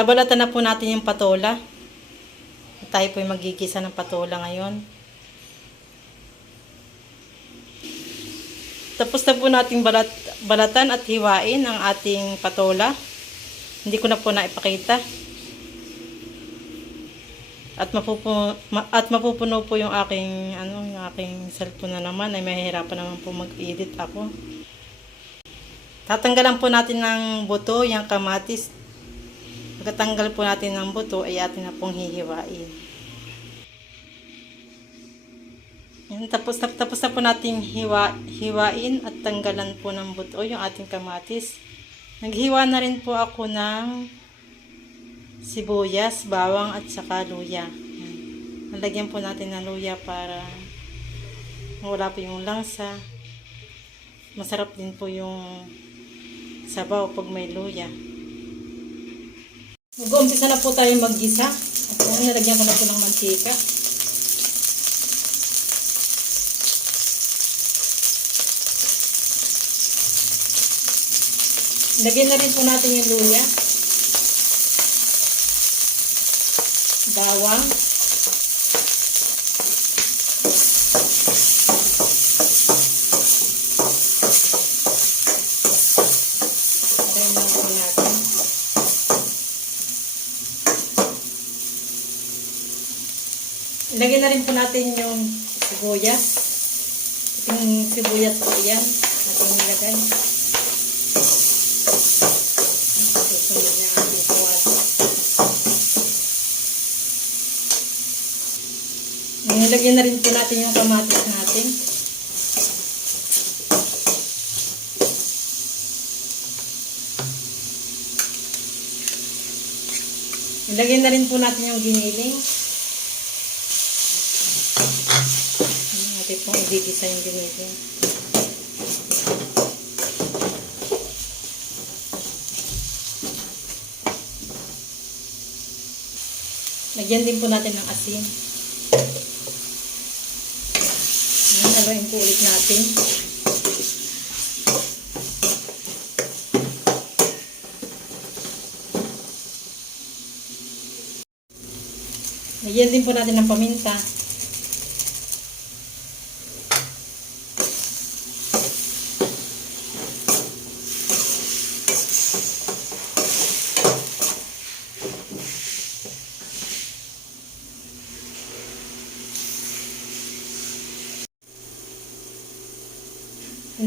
Babalatan na po natin yung patola. Tayo po yung magigisa ng patola ngayon. Tapos na po nating balat, balatan at hiwain ang ating patola. Hindi ko na po naipakita. At mapupuno, ma- at mapupuno po yung aking ano, yung aking cellphone na naman ay mahihirapan naman po mag-edit ako. Tatanggalan po natin ng buto, yung kamatis. Pagkatanggal po natin ng buto ay atin na pong hihiwain. Yan, tapos, tapos na po natin hiwa, hiwain at tanggalan po ng buto yung ating kamatis. Naghiwa na rin po ako ng sibuyas, bawang at saka luya. Yan. Nalagyan po natin ng luya para wala po yung langsa. Masarap din po yung sabaw pag may luya. Mag-umpisa na po tayo mag-gisa. At yan, nalagyan ko na po ng mantika. Lagyan na rin po natin yung luya. Bawang. Lagyan na po natin. Ilagay na rin po natin yung sibuyas. Yung sibuyas po yan. Ating nilagay. Susunod na ating kawat. Nilagyan na rin po natin yung kamatis natin. Ilagay na rin po natin yung giniling. Natin pong igigisa yung giniling. Lagyan din po natin ng asin. Ayan, haluin po ulit natin. Lagyan din po natin ng paminta.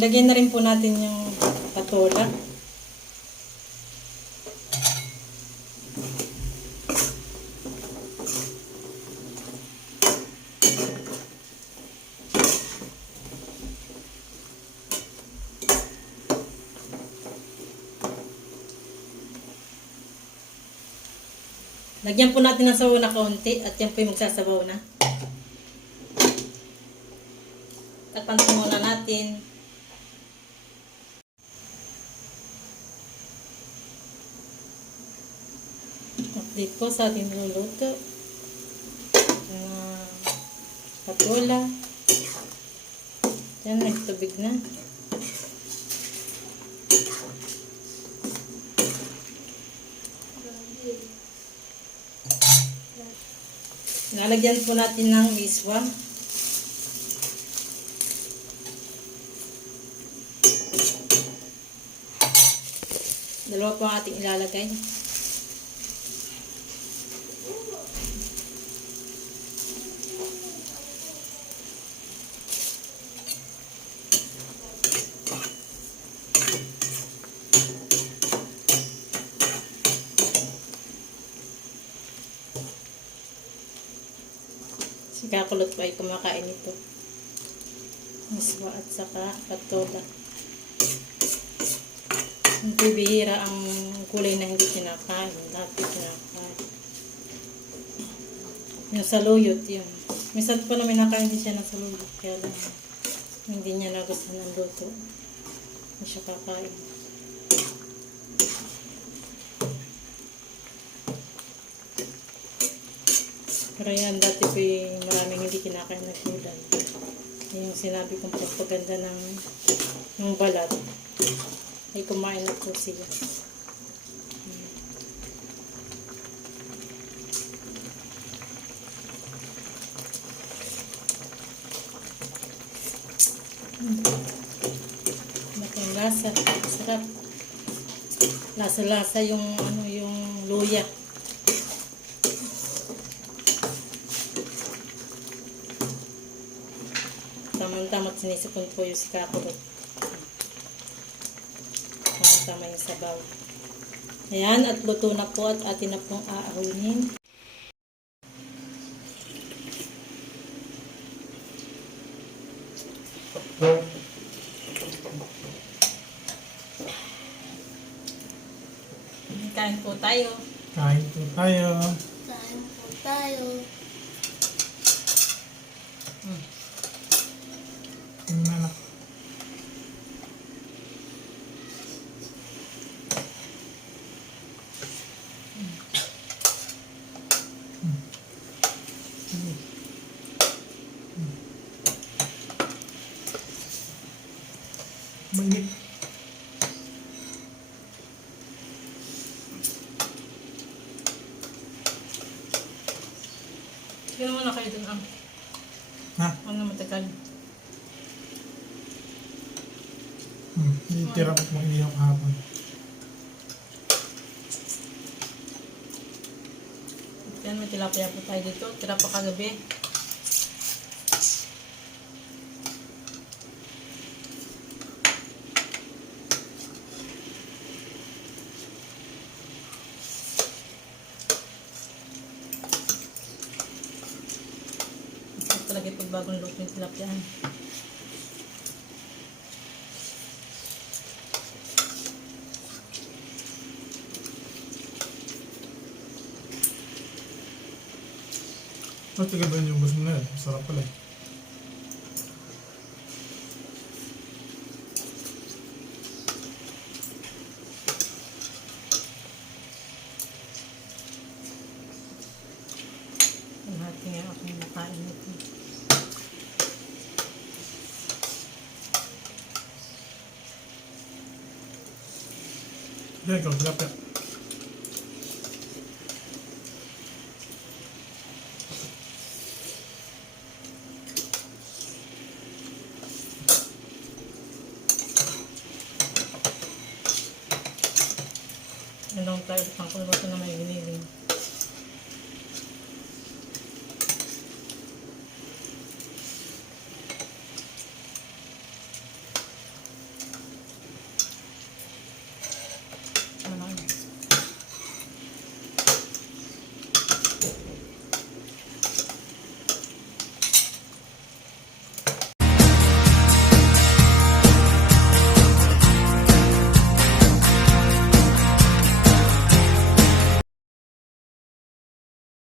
Lagyan na rin po natin yung patola. Lagyan po natin ng sabaw na kaunti at yan po yung magsasabaw na. Takpan po muna natin. Update po sa ating luluto. Uh, patola. Yan, nagtubig na. Nalagyan po natin ng iswa. Dalawa po ang ating ilalagay. Si Kakulot po ay kumakain ito. Miswa at saka patola. Hindi bihira ang kulay na hindi kinakain. Dati kinakain. Yung saluyot yun. Minsan po namin nakain din siya ng saluyot. Kaya lang hindi niya nagustuhan ng luto. Hindi siya kakain. Pero yan, dati po maraming hindi kinakain na gulay. Yung sinabi kong pagpaganda ng, ng balat, ay kumain na po siya. Hmm. Matang lasa, sarap. Lasa-lasa yung ano yung luya. Sinisipon po yung si Kakurot. Tamang-tama yung sabaw. Ayan, at luto na po at atin na pong aahunin. Kain po tayo. Kain po tayo. Kain po tayo. Tingnan na. Mainit. Sige naman na kayo dun. Ah. Ha? Ano matagal? Hmm. Hindi tira ko pang iyong hapon. Yan, may tilapia po tayo dito. Tira pa kagabi. Masarap talaga pag bagong luto yung tilapia. Ba't taga ba yung gusto mo na yun? Sarap pala eh. Ang hati nga akong nakain nito. Kaya ikaw, tilapia. Ano tayo pang kuluto na may giniling.